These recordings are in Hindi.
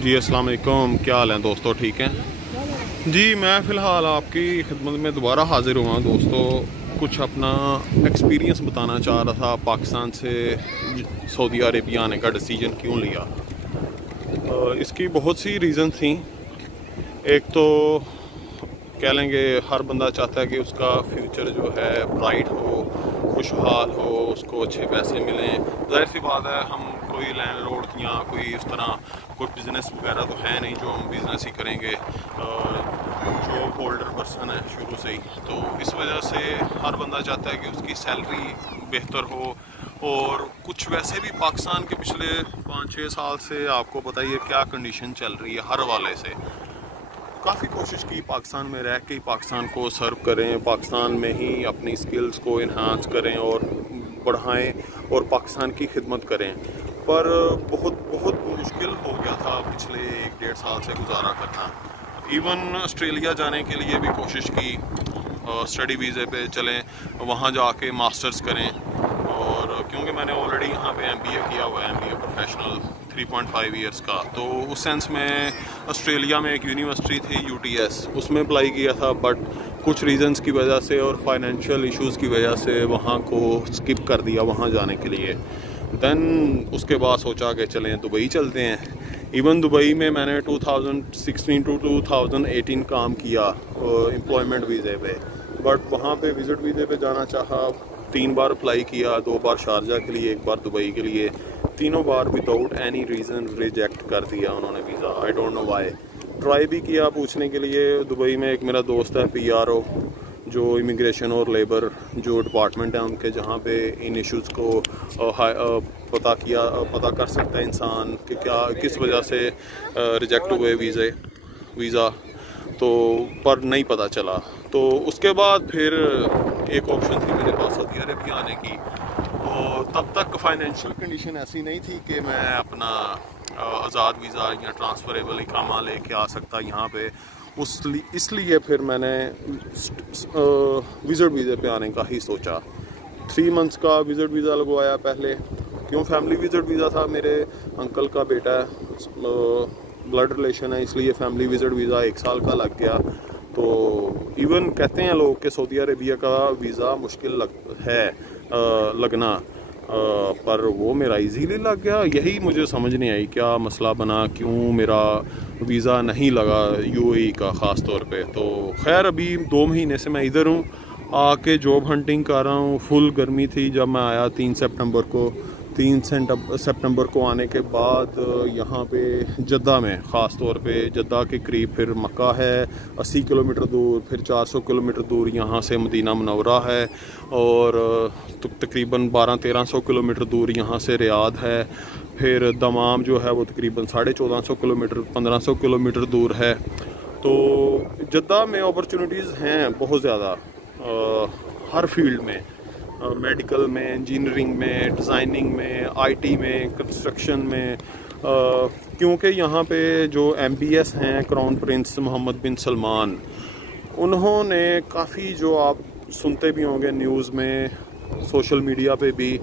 जी अस्सलाम वालेकुम, क्या हाल है दोस्तों, ठीक हैं जी। मैं फ़िलहाल आपकी खिदमत में दोबारा हाज़िर हुआ दोस्तों। कुछ अपना एक्सपीरियंस बताना चाह रहा था पाकिस्तान से सऊदी अरेबिया आने का डिसीजन क्यों लिया। इसकी बहुत सी रीज़न थी। एक तो कह लेंगे हर बंदा चाहता है कि उसका फ्यूचर जो है ब्राइट हो, खुशहाल हो, उसको अच्छे पैसे मिलें। ज़ाहिर सी बात है, हम कोई लैंडलॉर्ड या कोई इस तरह कोई बिज़नेस वगैरह तो है नहीं जो हम बिज़नेस ही करेंगे। जॉब होल्डर पर्सन है शुरू से ही, तो इस वजह से हर बंदा चाहता है कि उसकी सैलरी बेहतर हो। और कुछ वैसे भी पाकिस्तान के पिछले 5-6 साल से आपको बताइए क्या कंडीशन चल रही है हर वाले से। काफ़ी कोशिश की पाकिस्तान में रह के पाकिस्तान को सर्व करें, पाकिस्तान में ही अपनी स्किल्स को इन्हांस करें और बढ़ाएं और पाकिस्तान की खिदमत करें। पर बहुत बहुत मुश्किल हो गया था पिछले 1-1.5 साल से गुजारा करना। इवन ऑस्ट्रेलिया जाने के लिए भी कोशिश की, स्टडी वीज़े पे चलें, वहाँ जाके मास्टर्स करें। और क्योंकि मैंने ऑलरेडी यहाँ पे MBA किया हुआ है, MBA प्रोफेशनल 3.5 ईयर्स का, तो उस सेंस में ऑस्ट्रेलिया में एक यूनिवर्सिटी थी UTS, उसमें अप्लाई किया था। बट कुछ रीजंस की वजह से और फाइनेंशियल इश्यूज़ की वजह से वहाँ को स्किप कर दिया वहाँ जाने के लिए। दैन उसके बाद सोचा कि चलें दुबई चलते हैं। इवन दुबई में मैंने 2016 टू 2018 काम किया एम्प्लॉयमेंट वीज़े पे। बट वहाँ पे विज़िट वीज़े पे जाना चाहा, 3 बार अप्लाई किया, 2 बार शारजा के लिए, 1 बार दुबई के लिए। तीनों बार विदाउट एनी रीज़न रिजेक्ट कर दिया उन्होंने visa. I don't know why. Try भी किया पूछने के लिए। दुबई में एक मेरा दोस्त है PRO, जो इमिग्रेशन और लेबर जो डिपार्टमेंट है उनके, जहाँ पे इन इश्यूज़ को पता कर सकता है इंसान कि क्या किस वजह से रिजेक्ट हुए वीज़ा, तो पर नहीं पता चला। तो उसके बाद फिर एक ऑप्शन थी मेरे पास सऊदी अरबिया आने की। और तब तक फाइनेंशियल कंडीशन ऐसी नहीं थी कि मैं अपना आज़ाद वीज़ा या ट्रांसफ़रेबल इकामा लेके आ सकता यहाँ पे। इसलिए फिर मैंने विज़िट वीज़े पे आने का ही सोचा। 3 मंथ्स का विज़िट वीज़ा लगवाया पहले। क्यों फैमिली विज़िट वीज़ा था, मेरे अंकल का बेटा है, ब्लड रिलेशन है, इसलिए फैमिली विज़िट वीज़ा 1 साल का लग गया। तो इवन कहते हैं लोग कि सऊदी अरेबिया का वीज़ा मुश्किल लगना, पर वो मेरा इजीली लग गया। यही मुझे समझ नहीं आई क्या मसला बना, क्यों मेरा वीज़ा नहीं लगा UAE का ख़ास तौर पे। तो खैर अभी 2 महीने से मैं इधर हूँ, आके जॉब हंटिंग कर रहा हूँ। फुल गर्मी थी जब मैं आया 3 सितंबर को। 3 सितंबर को आने के बाद यहाँ पे जद्दा में, ख़ास तौर पे जद्दा के करीब फिर मक्का है 80 किलोमीटर दूर, फिर 400 किलोमीटर दूर यहाँ से मदीना मुनव्वरा है, और तकरीबन 1200-1300 किलोमीटर दूर यहाँ से रियाद है। फिर दमाम जो है वो तकरीबन 1450 किलोमीटर 1500 किलोमीटर दूर है। तो जद्दा में अपॉर्चुनिटीज़ हैं बहुत ज़्यादा हर फील्ड में, मेडिकल में, इंजीनियरिंग में, डिज़ाइनिंग में, IT में, कंस्ट्रक्शन में। क्योंकि यहाँ पे जो MBS हैं क्राउन प्रिंस मोहम्मद बिन सलमान, उन्होंने काफ़ी, जो आप सुनते भी होंगे न्यूज़ में, सोशल मीडिया पे भी,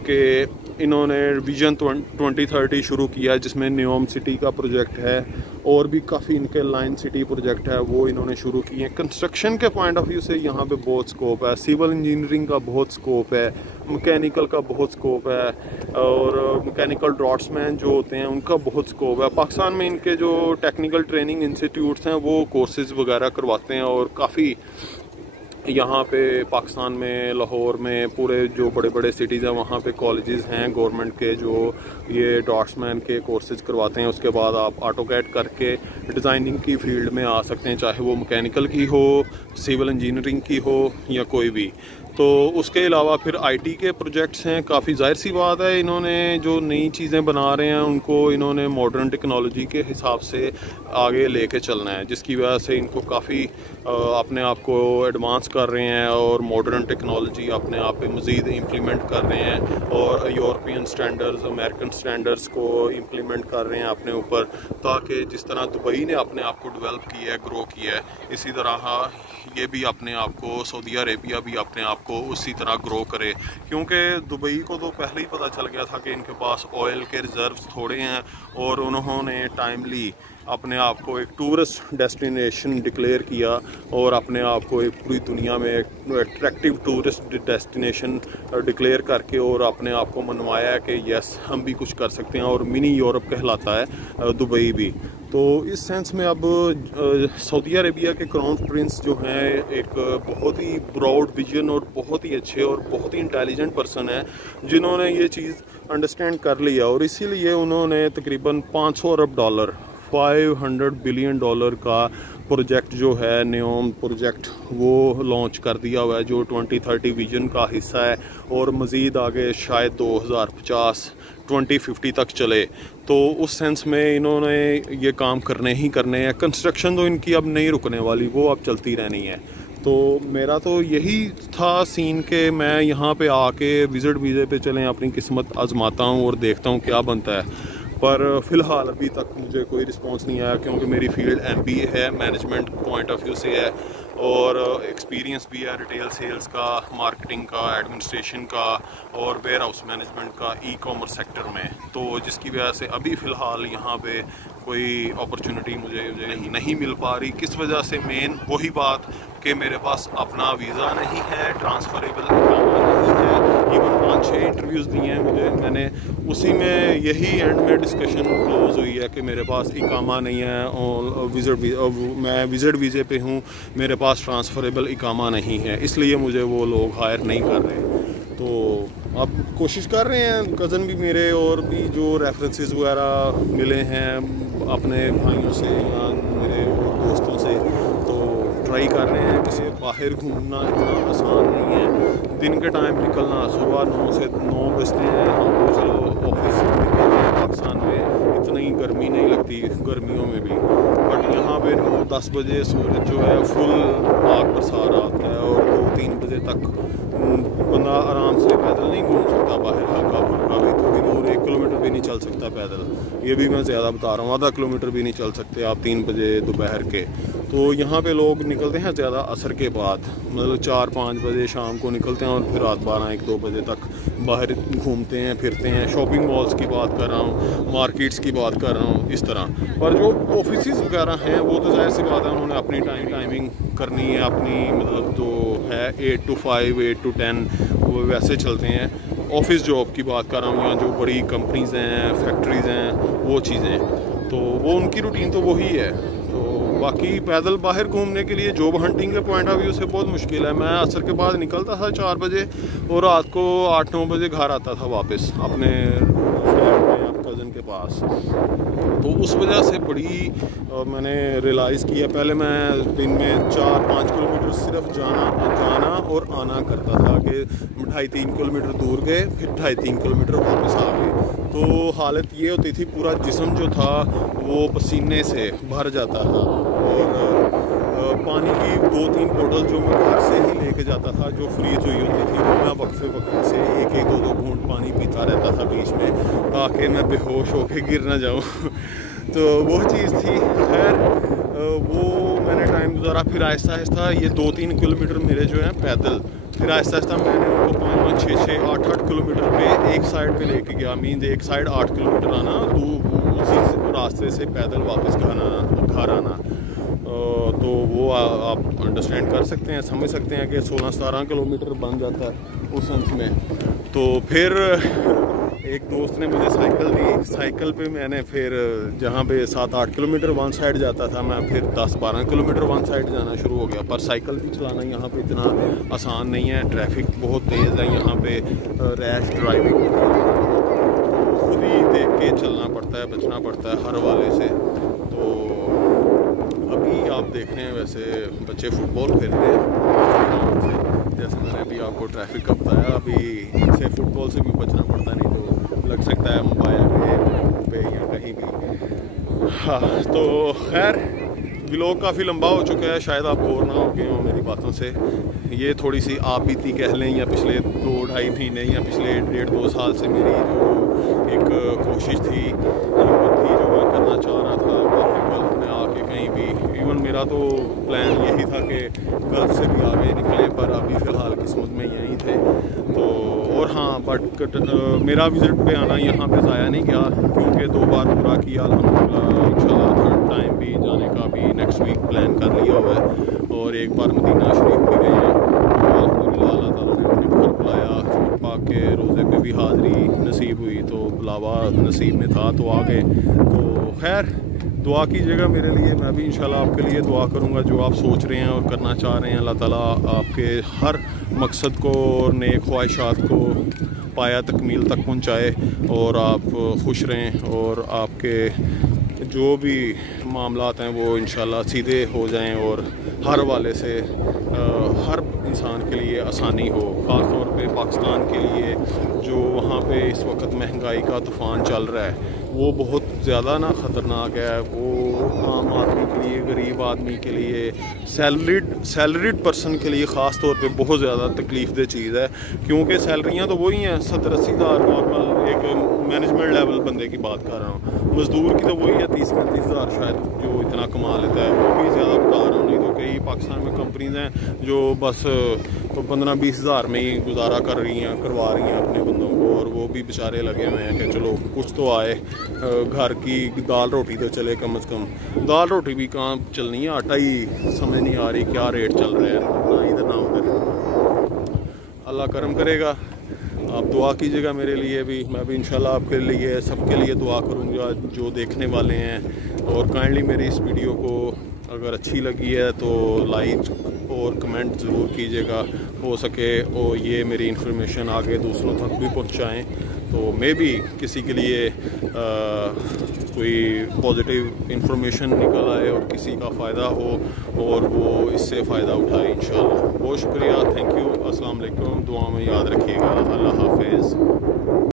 कि इन्होंने विजन 2030 शुरू किया है जिसमें न्योम सिटी का प्रोजेक्ट है, और भी काफ़ी इनके लाइन सिटी प्रोजेक्ट है वो इन्होंने शुरू किए हैं। कंस्ट्रक्शन के पॉइंट ऑफ व्यू से यहाँ पे बहुत स्कोप है, सिविल इंजीनियरिंग का बहुत स्कोप है, मैकेनिकल का बहुत स्कोप है, और मैकेनिकल ड्राफ्ट्समैन जो होते हैं उनका बहुत स्कोप है। पाकिस्तान में इनके जो टेक्निकल ट्रेनिंग इंस्टीट्यूट्स हैं वो कोर्सेज़ वगैरह करवाते हैं, और काफ़ी यहाँ पे पाकिस्तान में, लाहौर में, पूरे जो बड़े बड़े सिटीज़ हैं वहाँ पे कॉलेजेस हैं गवर्नमेंट के जो ये ड्राफ्ट्समैन के कोर्सेज करवाते हैं। उसके बाद आप ऑटोकैड करके डिज़ाइनिंग की फील्ड में आ सकते हैं, चाहे वो मैकेनिकल की हो, सिविल इंजीनियरिंग की हो, या कोई भी। तो उसके अलावा फिर IT के प्रोजेक्ट्स हैं काफ़ी। जाहिर सी बात है, इन्होंने जो नई चीज़ें बना रहे हैं उनको इन्होंने मॉडर्न टेक्नोलॉजी के हिसाब से आगे लेके चलना है, जिसकी वजह से इनको काफ़ी अपने आप को एडवांस कर रहे हैं और मॉडर्न टेक्नोलॉजी अपने आप पे मज़ीद इम्प्लीमेंट कर रहे हैं। और यूरोपियन स्टैंडर्ड्स, अमेरिकन स्टैंडर्ड्स को इम्प्लीमेंट कर रहे हैं अपने ऊपर, ताकि जिस तरह दुबई ने अपने आप को डेवलप किया है, ग्रो किया है, इसी तरह ये भी अपने आप को, सऊदी अरेबिया भी अपने आप को उसी तरह ग्रो करे। क्योंकि दुबई को तो पहले ही पता चल गया था कि इनके पास ऑयल के रिजर्व्स थोड़े हैं, और उन्होंने टाइमली अपने आप को एक टूरिस्ट डेस्टिनेशन डिक्लेयर किया और अपने आप को एक पूरी दुनिया में एक अट्रैक्टिव टूरिस्ट डेस्टिनेशन डिक्लेयर करके और अपने आप को मनवाया है कि यस हम भी कुछ कर सकते हैं, और मिनी यूरोप कहलाता है दुबई भी। तो इस सेंस में अब सऊदी अरेबिया के क्राउन प्रिंस जो हैं एक बहुत ही ब्रॉड विजन और बहुत ही अच्छे और बहुत ही इंटेलिजेंट पर्सन है, जिन्होंने ये चीज़ अंडरस्टैंड कर लिया, और इसीलिए उन्होंने तकरीबन 500 अरब डॉलर, $500 बिलियन का प्रोजेक्ट जो है, न्योम प्रोजेक्ट, वो लॉन्च कर दिया हुआ है, जो 2030 विजन का हिस्सा है, और मज़ीद आगे शायद 2050 2050 तक चले। तो उस सेंस में इन्होंने ये काम करने ही करने हैं। कंस्ट्रक्शन तो इनकी अब नहीं रुकने वाली, वो अब चलती रहनी है। तो मेरा तो यही था सीन कि मैं यहाँ पे आके विज़िट वीज़े पे चलें, अपनी किस्मत आजमाता हूँ और देखता हूँ क्या बनता है। पर फ़िलहाल अभी तक मुझे कोई रिस्पांस नहीं आया, क्योंकि मेरी फील्ड MBA है, मैनेजमेंट पॉइंट ऑफ व्यू से है, और एक्सपीरियंस भी है रिटेल सेल्स का, मार्केटिंग का, एडमिनिस्ट्रेशन का, और वेयर हाउस मैनेजमेंट का, ई-कॉमर्स सेक्टर में। तो जिसकी वजह से अभी फ़िलहाल यहाँ पे कोई अपॉर्चुनिटी मुझे नहीं मिल पा रही। किस वजह से? मेन वही बात कि मेरे पास अपना वीज़ा नहीं है, ट्रांसफरेबल नहीं है। इवन 5-6 इंटरव्यूज़ दिए हैं मैंने उसी में यही एंड में डिस्कशन क्लोज हुई है कि मेरे पास इकामा नहीं है, और मैं विज़िट वीज़े पे हूँ, मेरे पास ट्रांसफरेबल इकामा नहीं है, इसलिए मुझे वो लोग हायर नहीं कर रहे। तो अब कोशिश कर रहे हैं, कज़न भी मेरे और भी जो रेफरेंसेस वगैरह मिले हैं अपने भाइयों से या मेरे और दोस्तों से, तो ट्राई कर रहे हैं कि बाहर घूमना इतना आसान नहीं है। दिन के टाइम निकलना, सुबह 9 से 9 बजते हैं, हम चलो ऑफिस निकलते हैं पाकिस्तान में, इतनी गर्मी नहीं लगती गर्मियों में भी, बट यहाँ पे 9-10 बजे सूरज जो है फुल आग बरसा रहा होता है, और 2-3 बजे तक बंदा आराम से पैदल नहीं घूम सकता बाहर, हल्का फुल्का भी थोड़ी दूर 1 किलोमीटर भी नहीं चल सकता पैदल। ये भी मैं ज़्यादा बता रहा हूँ, आधा किलोमीटर भी नहीं चल सकते आप 3 बजे दोपहर के। तो यहाँ पे लोग निकलते हैं ज़्यादा असर के बाद, मतलब 4-5 बजे शाम को निकलते हैं, और फिर रात 12-1-2 बजे तक बाहर घूमते हैं फिरते हैं। शॉपिंग मॉल्स की बात कर रहा हूँ, मार्केट्स की बात कर रहा हूँ, इस तरह। पर जो ऑफिसेज वगैरह हैं वो तो जाहिर सी बात है, उन्होंने अपनी टाइमिंग करनी है, अपनी मतलब जो है 8 to 5, 8 to 10 वो वैसे चलते हैं। ऑफिस जॉब की बात कर रहा हूँ, या जो बड़ी कंपनीज़ हैं, फैक्ट्रीज़ हैं, वो चीज़ें, तो वो उनकी रूटीन तो वही है। तो बाकी पैदल बाहर घूमने के लिए जॉब हंटिंग के पॉइंट ऑफ व्यू से बहुत मुश्किल है। मैं असर के बाद निकलता था 4 बजे, और रात को 8-9 बजे घर आता था वापस अपने फ्लैट में कज़न के पास। तो उस वजह से बड़ी मैंने रियलाइज़ किया, पहले मैं दिन में 4-5 किलोमीटर सिर्फ जाना और आना करता था, कि 2.5-3 किलोमीटर दूर गए, फिर 2.5-3 किलोमीटर वापस आ गए। तो हालत ये होती थी, पूरा जिस्म जो था वो पसीने से भर जाता था, और पानी की 2-3 बोतल जो मैं घर से ही लेके जाता था, जो फ्रीज हुई होती थी, वो मैं वक्फे से 1-2 घूंट पानी पीता रहता था बीच में, ताकि मैं बेहोश होके गिर ना जाऊँ। तो वो चीज़ थी। खैर वो मैंने टाइम गुजारा, फिर आहिस्ता आहिस्ता ये 2-3 किलोमीटर मेरे जो हैं पैदल, फिर आहिस्ता आहिस्ता मैंने उनको 5-5, 6-6, 8-8 किलोमीटर पे एक साइड पे लेके गया। मीन्स एक साइड 8 किलोमीटर आना, उसी रास्ते से पैदल वापस घर आना। तो वो आप अंडरस्टैंड कर सकते हैं, समझ सकते हैं कि 16-17 किलोमीटर बन जाता है उस सेंस में। तो फिर एक दोस्त ने मुझे साइकिल दी, साइकिल पे मैंने फिर जहाँ पे 7-8 किलोमीटर वन साइड जाता था, मैं फिर 10-12 किलोमीटर वन साइड जाना शुरू हो गया। पर साइकिल भी चलाना यहाँ पे इतना आसान नहीं है, ट्रैफिक बहुत तेज़ है यहाँ पे, रैश ड्राइविंग खुद ही देख के चलना पड़ता है, बचना पड़ता है हर वाले से। तो अभी आप देख रहे हैं वैसे बच्चे फुटबॉल खेल रहे हैं, जैसे मैंने अभी आपको ट्रैफिक का बताया, अभी इनसे फुटबॉल से भी बचना पड़ता, नहीं तो लग सकता है मोबाइल पे या कहीं भी। हाँ, तो खैर व्लॉग काफ़ी लंबा हो चुका है, शायद आप बोर ना हो गए हो मेरी बातों से। ये थोड़ी सी आप बीती कह लें, या पिछले 2-2.5 महीने या पिछले 1.5-2 साल से मेरी जो एक कोशिश थी, जो मैं करना चाह रहा था गल्फ में आके कहीं भी। इवन मेरा तो प्लान यही था कि गल्फ से भी आगे निकलें, पर अभी फ़िलहाल किस्मत में यहीं थे। तो और हाँ, बट मेरा विज़िट पे आना यहाँ पे ज़ाया नहीं गया, क्योंकि 2 बार पूरा किया अल्हम्दुलिल्लाह। इंशाल्लाह थर्ड टाइम भी जाने का भी नेक्स्ट वीक प्लान कर लिया हुआ है, और एक बार मदीना शरीफ भी गए हैं। तो अल्हम्दुलिल्लाह अल्लाह ताला ने अपने घर बुलाया, पाक के रोज़े पे भी हाज़री नसीब हुई, तो बुलावा नसीब में था तो आ गए। तो खैर दुआ कीजिएगा मेरे लिए, मैं भी इंशाल्लाह आपके लिए दुआ करूँगा। जो आप सोच रहे हैं और करना चाह रहे हैं, अल्लाह ताला आपके हर मकसद को और नेक ख्वाहिशात को पाया तकमील तक पहुँचाए, और आप खुश रहें, और आपके जो भी मामलात हैं वो इंशाल्लाह सीधे हो जाएं, और हर वाले से हर इंसान के लिए आसानी हो। ख़ास तौर पे पाकिस्तान के लिए, जो वहाँ पे इस वक्त महंगाई का तूफ़ान चल रहा है, वो बहुत ज़्यादा ना ख़तरनाक है। वो आम आदमी के लिए, गरीब आदमी के लिए, सैलरीड पर्सन के लिए ख़ास तौर पे बहुत ज़्यादा तकलीफ़ दह चीज़ है, क्योंकि सैलरियाँ तो वही हैं 70-80 हज़ार नॉर्मल एक मैनेजमेंट लेवल बंदे की बात कर रहा हूँ। मज़दूर की तो वही है 30-35 हज़ार शायद, जो इतना कमा लेता है। वो भी ज़्यादा बता रहा हूँ, नहीं तो कई पाकिस्तान में कंपनीज़ हैं जो बस 15-20 हज़ार में ही गुजारा करवा रही हैं अपने बंदों को, और वो भी बेचारे लगे हुए हैं कि चलो कुछ तो आए, घर की दाल रोटी तो चले कम से कम। दाल रोटी भी कहाँ चलनी है, आटा ही समझ नहीं आ रही क्या रेट चल रहा है, ना इधर ना उधर। अल्लाह करम करेगा। आप दुआ कीजिएगा मेरे लिए भी, मैं भी इंशाल्लाह आपके लिए, सबके लिए दुआ करूँगा जो देखने वाले हैं। और काइंडली मेरी इस वीडियो को अगर अच्छी लगी है तो लाइक और कमेंट ज़रूर कीजिएगा, हो सके और ये मेरी इन्फॉर्मेशन आगे दूसरों तक भी पहुँचाएँ, तो मे भी किसी के लिए कोई पॉजिटिव इन्फॉर्मेशन निकल आए और किसी का फ़ायदा हो, और वो इससे फ़ायदा उठाए इंशाल्लाह। बहुत शुक्रिया, थैंक यू, अस्सलाम वालेकुम। दुआ में याद रखिएगा। अल्लाह हाफ़िज़।